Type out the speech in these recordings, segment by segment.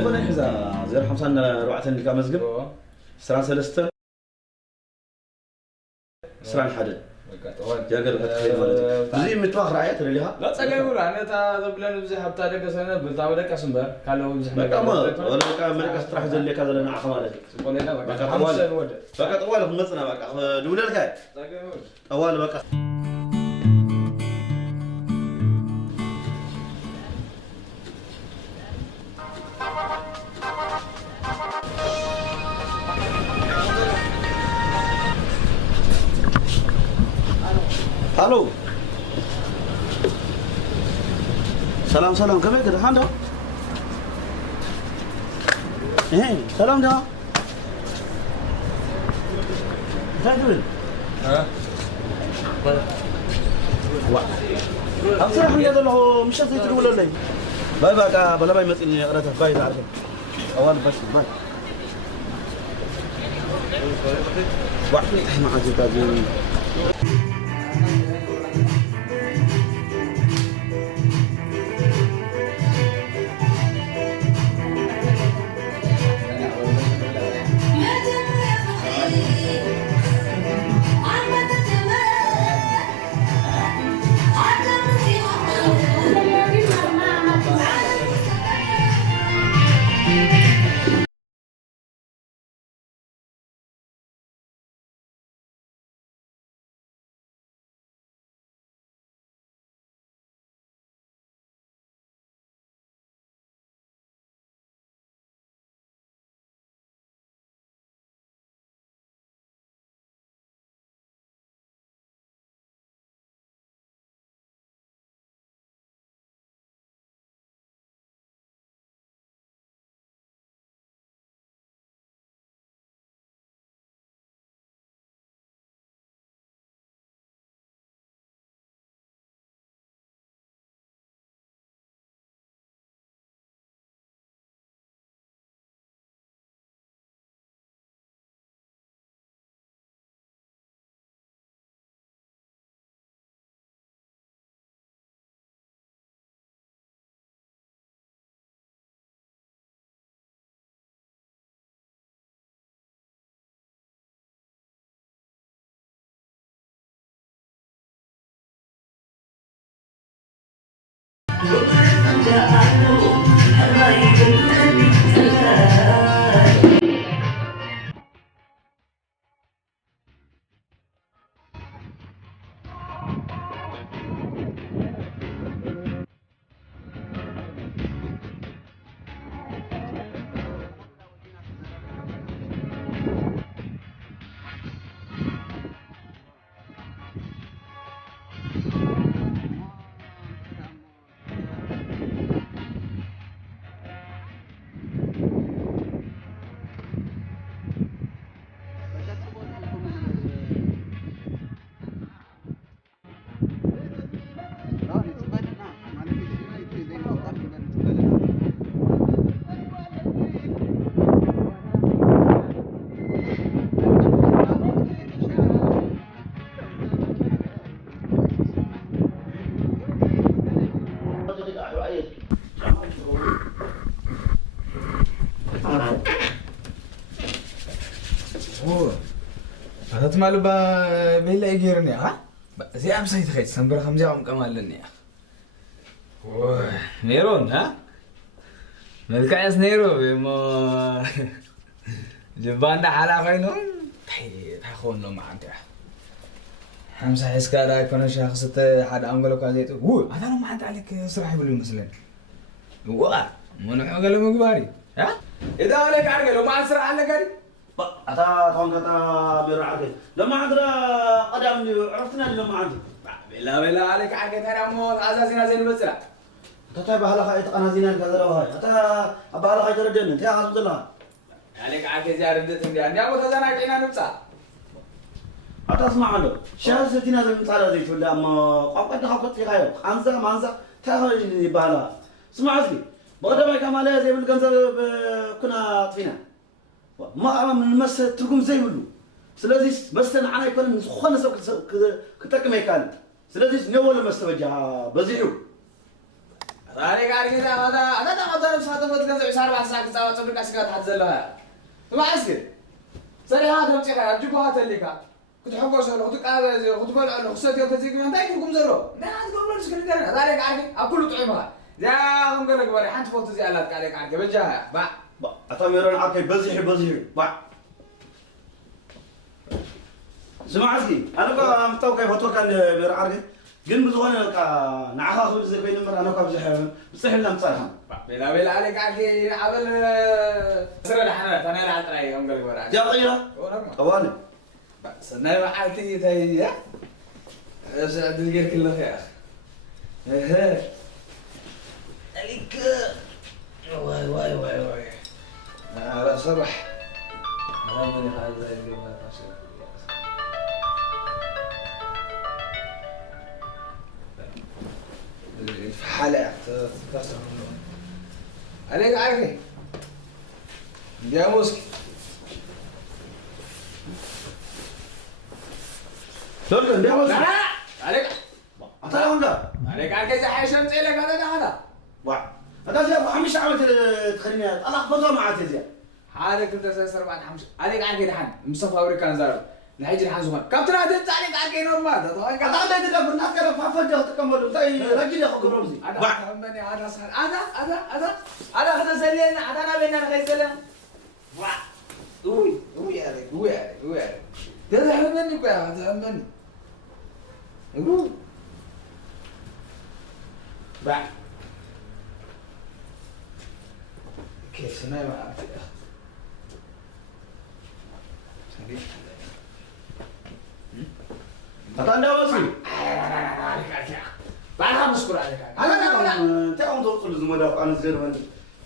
تليفون إذا 054 اللي كمزجب سران سلستة سران حدد جاكر بتخيل مالتي زي متوخر عيات اللي ها لا تسألني أنا تقبلنا بزح بتاع لك سنة بتاع لك أسمع قالوا بزح بقى ما ولا كان ملك استراح زي اللي كذا لنا عقب مالتي قولنا بقى طوال هم مصنع بقى دولا لك طوال بقى Halo. Salam kami ke depan dah. Salam dah. Dah dulu. Wah. Hamsa alhamdulillah له مش هتيجي تقول ولا لا. باي بقى بلا باي مثلني قرأت باي تعرف. أول بس باي. واحد ما عاد يتابعون. مالو بيلا يجيرني ها زي أمس يتخيل سنبر خمسة عم كمال لني نيرون ها ملكاس نيرو بما جبان ده حلا خينهم تخون له معك خمسة حسكارا كنا شخصة حد أنقله كذا هو هذا ما عاد عليك صراحة يقولون مثلاً هو منو قال له مقباري ها إذا عليك عرقله ما أسرع عليك قال أتا كون كتا بيرعاك لما عندنا قدام عرفتنا لما عندنا بلا عليك عرقة ترى مو أساسنا زين بسرعة أتا بحالا خايت أنا زينان كذا لو هاي أتا بحالا خايت ردنا أنت يا عبد الله عليك عرقة زيارة عندي عندي أبو تزنا كينا نبصر أتا اسمع عنده شهر ستين هذا مثال زيت ولا أما قبل خبط في غيره أنزا ما أنزا تاخذ بحالا اسمع أصلي بقدر ما كماله زي بالجنزة كنا طفينا ما من مس تركم زي بلو سلازي بس أنا عنا يكون خلنا كتك ما يكان سلازي نول مس وجه بزيو عليك عارف كده هذا تاخذ نفس هذا فوت كذا 4 ساعات تساوي صبرك اسكت حتزلها ما عسكر سري هذا متي قاعد جيبوها تليكا كنت حقوس له كنت قاعد كنت بقول له خسرت يوم تزيك ما تاكلكم زرو لا تقول له سكر كده عليك عارف اكل طعمها يا هم قال لك بري حنت فوت زي على عليك عارف بجاها با اتاميرن عارف بزح با سمع عزي انا متوقع كيف اتوقع مير عارف ግን ብዝኾነ በቃ ንዓኻ ክብል ዘይኮይኑ እምበር ኣነ ካብ ዝሕብን ብፅሕልና ምፃልኻ بلا عليك عارف عبل سرد حنات انا لا اطلع يوم قال ورا يا غيره طوالي سنة ما حالتي تاي سعد الغير كله خير اها عليك واي على صبح انا من هذا اللي ما تاشر في حالة تكسر عليك عارفين يا موسكي دول يا موسكي لا عليك أطلع هوندا عليك عارف كذا حاجة شمس لك هذا واحد هذا زي حمش عملت تخليني أطلع بضل معاه تزيا حالك أنت سير بعد حمش عليك عارف كذا حن مصطفى أوريكان زار نحجر حن زمان كم ترى هذا عليك عارف كذا نورمال هذا كذا ده الناس كذا فافجة تكمل تاي رجلي أخو قبرمزي أنا مني هذا صار أنا زلنا أنا بيننا غير زلنا واحد وي عليك ده مني بقى هذا مني نقول بعد كيف سناي ما أعرف أتاندا وصل بعد خمس كرة عليك أنا تاهم توصل زملاء أنا زير من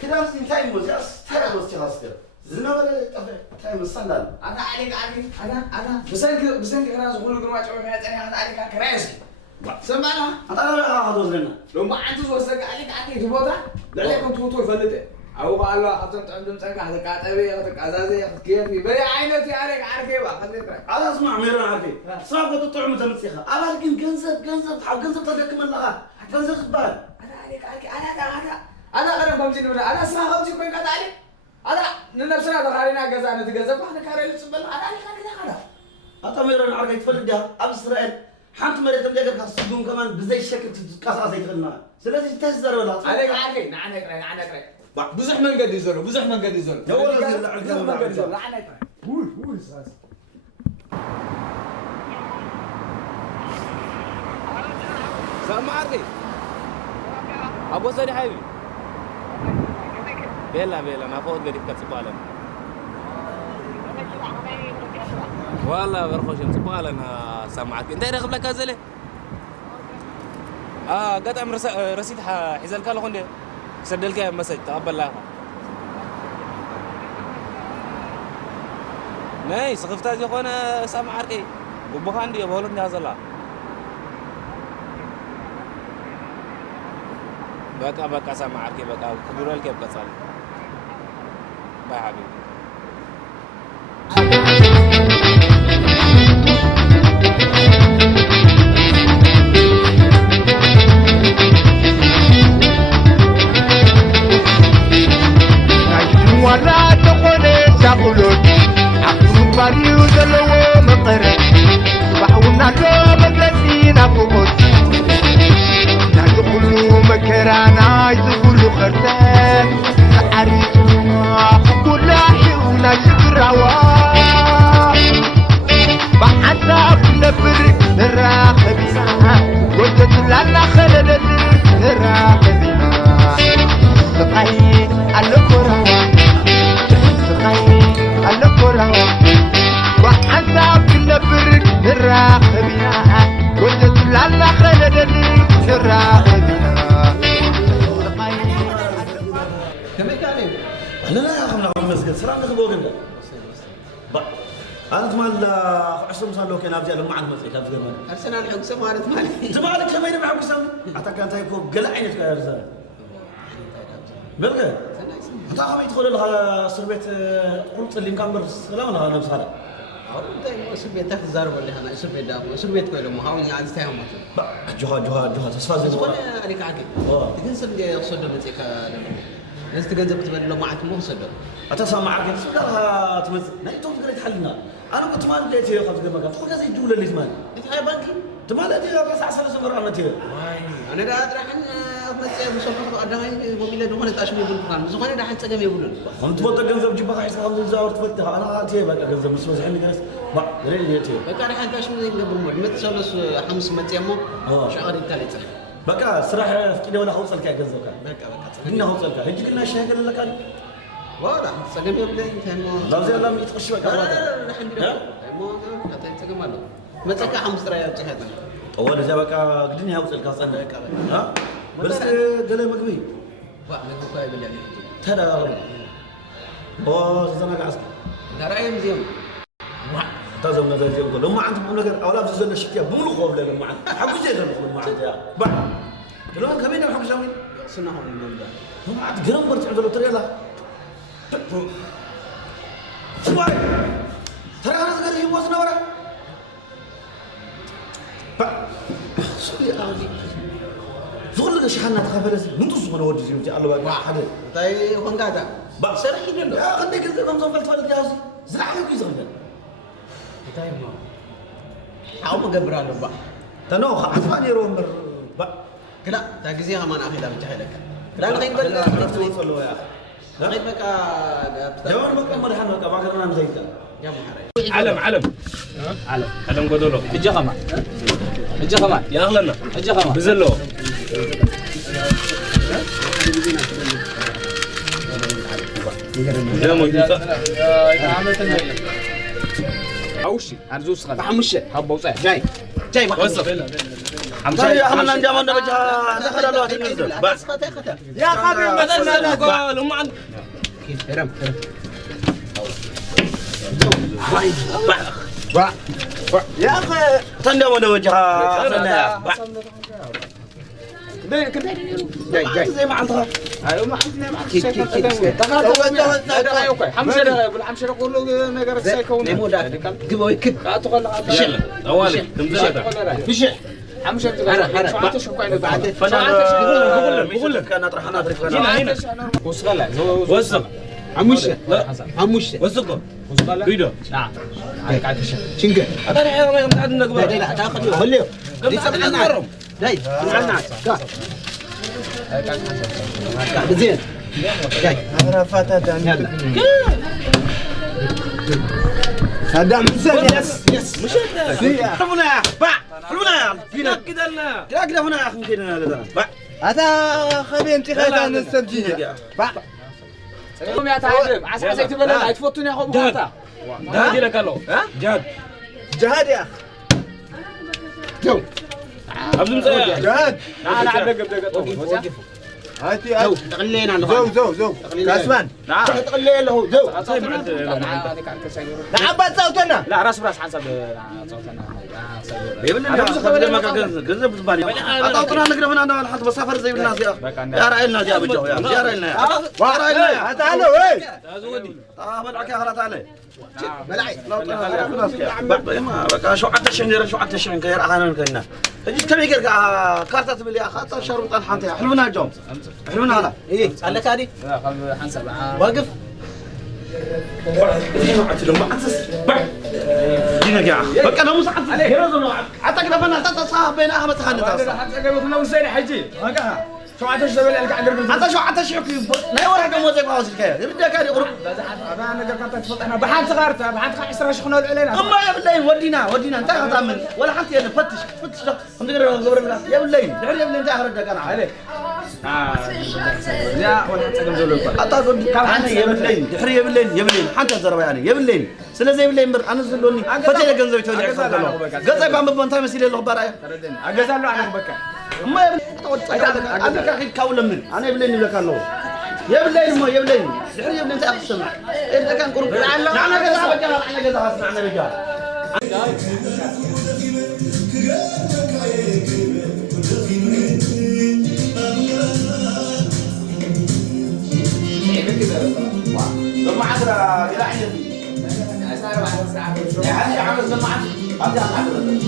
كده بس تايم بس ترى بس تحسك زنا ولا تايم الصندال أنا عليك أنا بسنك أنا أقول لك ما تسوي فيها تاني أنا عليك كراسي سمعنا أنا هذا زلنا لو ما أنت توصلك عليك تبغى عليك كنت توي فلته أو قال له أنت عندهم سنك هذا كاتبي هذا أزازي كيف بي عينتي عليك عارف كيف خليك أنا أسمع ميرنا عارفين صعب قد تطعم تمسيخة أبى لكن جنزب حب جنزب تدك من لغة جنزب خبال أنا عليك أنا بمشي نقول أنا أسمع خمسة كوين كذا عليك أنا نفسنا دخلنا جزء نتجزء فإحنا كارل سبلا أنا عليك كذا أتا ميرنا عارفين تفرد ده أبو إسرائيل حنت مريت بلقى كاسدون كمان بزي شكل كاسة زي تغنى سلاسي تهزر ولا عليك عارفين نعنك بزح من قد يزور بزح من قد يزور يا ولد بزح من قد يزور لعنك هو ساس سلام عارفين أبو سري حبيبي بيلا ما فوق قريب كتبالا والله برخوش كتبالا سامعك انت راغب لك هذا ليه قطع رصيد حزل كان لخون سدل كيف مسج تقبل لها ناي سقفتها زي خونا سامع عرقي وبخان دي بقولك هذا الله بقى سامع عرقي بقى كبير الكيف كسال باي حبيبي ولا تقول تقولون عقل بريو دلو مقر بحونا لو مقلسينا فوت نقولوا مكرانا يقولوا خرتان عريسنا كل حيونا شكراوا بحساب نبر الراقبنا قلت لنا خلدت الراقبنا سقي الكره الكرة وحساب نبرك الراقبنا كنت تلعب خلدني الراقبنا لا يا أخي نعم مسجد سلام نخبو قلنا أنت مال عصر مسان لو كان أبجأ لهم معك مسجد كان تقول مالي أرسنال الحقسة مالت مالي أنت مالك كما ينبع حقسة أعتقد أنت يكون قلع عينك يا رزال بلغي أنت أخي يدخل لها سربيت قلت اللي مكان برس سلام لها نفس هذا دايما اسر بيت تاخذ زارب اللي انا اسر بيت دابو اسر بيت كويلو ما هاوني عاد تاهم جها تصفى زي زغونه عليك عقل تجنسب دي يقصد متيكا ناس تجنسب تبل له معك مو صدق أتسمع عقل سودها تمثل نايتهم قريت حلنا أنا كنت ما لقيت هي قبل ما قلت فكذا يجول اللي زمان انت هاي بنكي تمالتي بس عسل سمر أنا تير انا دا راحن مسي بصفه ادمي موبيل دهونه تاشمي بنكان زغونه دا حنت تجمي يقولون أنت بطل جنزب جيبها حيس خمسة زاور تفتح أنا تير بقى جنزب بس عندي جالس ما غير يتير بقى راح تاشمي زي قبل مت سولس خمس متيمو شغال الثالث بقى صراحة في كده ولا خوصل كا جنزب كان بقى قلنا خوصل كا هيجي كنا شيء قال لك كان ولا تجمي يقولون انت لا زي لا يتخش بقى لا راح ندير مو لا تجمع له متى خمس رايات تهدى أول إذا بقى قدني هوصل كا صنع ها بس قال مقبي واحد كوي بالله ترى زمان عسكر لا راي مزيان تازم نزل زي يقول لما عندهم نقدر أولاد زلنا شكيا بملو خوف لهم عند حبوا زي لهم ما عند يا بعد كلهم كمين الحب شاوين سنهم من ده هم عاد جرام برت عند الطريقة سواي ترى أنا زغلي يوصلنا ورا سوري أودي زغل لك شحنة تخافلس من تصغر ودي زي الله بقى حدا طيب هون قاعدة بصير حين له يا خليك أنت كم زمان فلت جاهز زرعنا كي زغل طيب ما حاول ما قبر له بقى تنو عفاني رومر بقى لا تاجزيها ما ناخذها بتحلك لا نغيب بل عرفت توصل له يا نغيب بك جوان بقى مرحبا بقى ما كنا نزيد يا محرم علم قدولو الجخمة الجخمة يا أغلنا الجخمة بزلو يا موجودة أوشي أرزوس خلاص حمشة هبوا صح جاي وصل طيب احنا نجمع نبجها دخل الله تنزل بس يا خبيب بدلنا نقول هم عند هرم يا اخي تندم ولا وجهها جاي زي ما عندها أيوة ما حدنا ما كيك حمشة ده بالحمشة ده كله نجار سايكون مو ده قبل يكب أتقول يلا أولي تمزلها بشح حمشة حرق شو كاين بعد بقول لك انا اطرح انا اطرح هنا وصغلا وصل عموشة لا عموشة وصل وصغلا بيدو نعم عليك عاد الشيء شنقة هذا الحين ما يمتعد لا نقبل لا تاخذ خليه ليس عنا جاي عنا قاعد زين جاي أنا فاتت عندي هذا مسلي يس مش حلونا يا حلونا فينا كده لنا كده هنا يا اخي فينا هذا هذا خلي انت خذها نستنجي قوم يا تعلم عسى زي تبلل هتفوتني يا اخو بخاطا ده دي لك الله ها جاد جهاد يا أخي جو عبد المسيح جهاد انا عم دقق وقفوا هاتي جو تغلينا عنده زو كاسمان تغلي له جو طيب عند نعم بس صوتنا لا راس براس حسب صوتنا يبلنا ما كان قلب زبالي اعطونا نقرا من انا الحظ بسافر زي الناس يا راينا جاب الجو يا راينا يا راينا تعالوا وين بدعك يا خلاص عليه بلعي بقى شو عدت الشنجر كير احنا كنا تجي تبي كارتة تبي خاطر شرط الحانتي حلونا الجوم حلونا هذا ايه قال لك هذه حنسب واقف جينا يا اخي بقى انا مساعد حتى كده فانا تصاحب بين احمد خالد حتى قبل ما وزيني حجي شو عاد تشتغل لك عند حتى شو حتى شو لا يورح كم زي قاص الكير يبدا كان يقرب انا قلت تفوت انا بحال صغرتها بحال 15 شخنا علينا اما يا بالليل ودينا انت تعمل ولا حتى يعني فتش هم تقدر قبر يا بالليل يا بالليل انت اخرج كان عليك يا ولا حتى قم زولو اعتقد كان يا بالليل يحري يا بالليل حتى ضرب يعني يا بالليل ስለዚህ ብለኝ ምር አንዝሎኒ ፈቴ ገንዘብ ይተወል ያከፈለው ገንዘብ ባንበብ ባንታ መስል የለው ባራ አገዛለሁ አለ በቃ እማ አለካ ኺድ ካውለምን አኔ ብለኝ ይለካለው የብለኝ ሞ የብለኝ ድሕሪ የብለኝ ታክሰማ እዛ ካን ቁርብ ናና ገዛ በቃ ናና ገዛ አስናና በቃ لما عذرا يلاحظ يعني عمل سمعت هذا عمل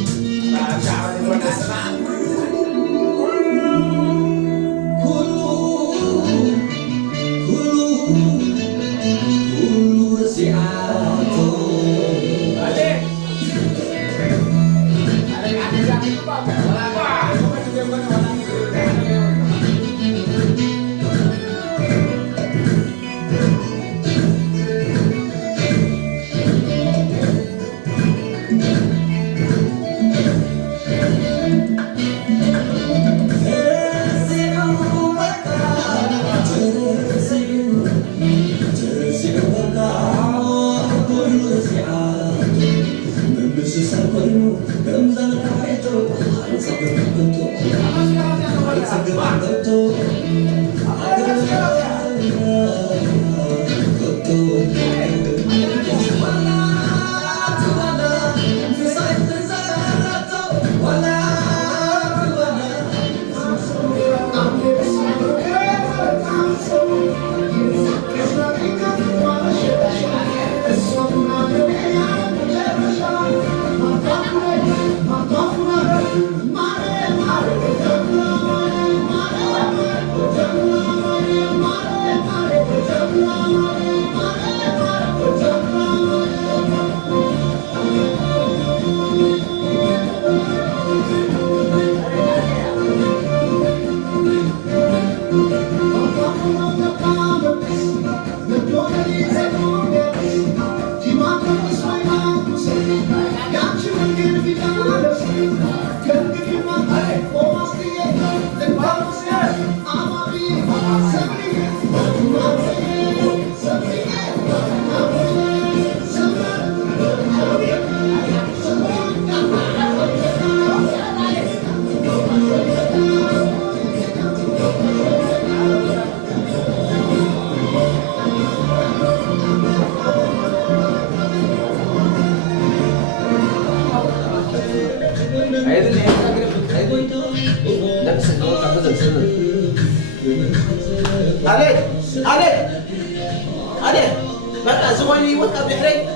عليه بقى زواني وقع بحري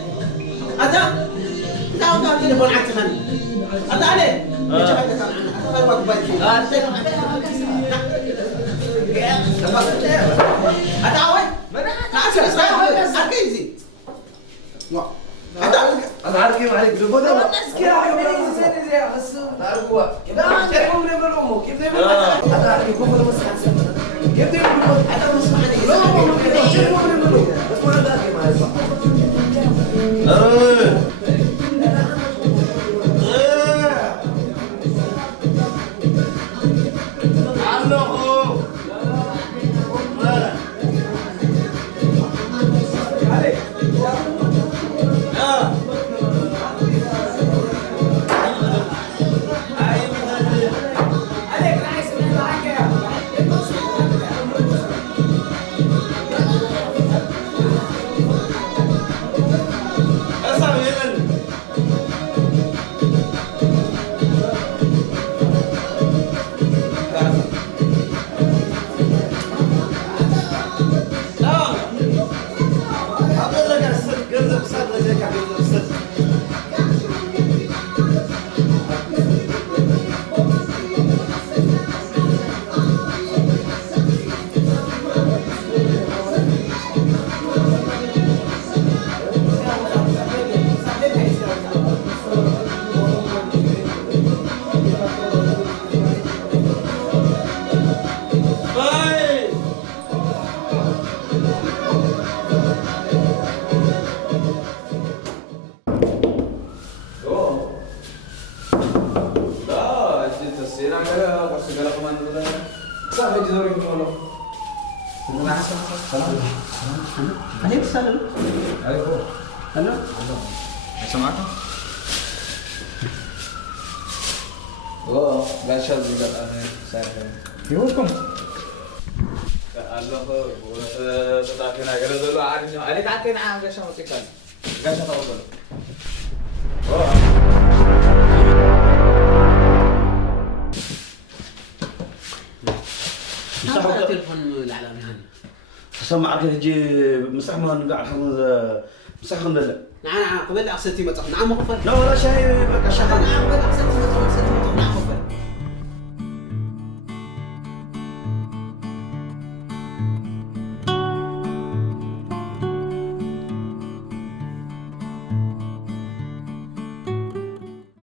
أتا وقع تليفون عن تخن أتا عليه أتا وين أكيد أنا عارف كيف عليك بالبودة كيف عليك زي خصو تعرفوا لا كيف من بالأمه كيف من أنا عارف كيف من مسح كيف من أنا مسح عليه لا ما كيف من بالأمه بس ما هذا كيف ما يصح عليك السلام عليكم هلا سمعتوا؟ لا شاذ ولا أنا سافر يومكم الله هو تتعرفين على كذا دلوا عارفين عليك عارفين عن قشة وتكال قشة توصل مسحوا التليفون الإعلامي هاني سمعك تجي مسح ما نقع مسح من لا نعم قبل أحسنتي مطعم نعم مخفر لا ولا شيء بقى شغال نعم قبل أحسنتي مطعم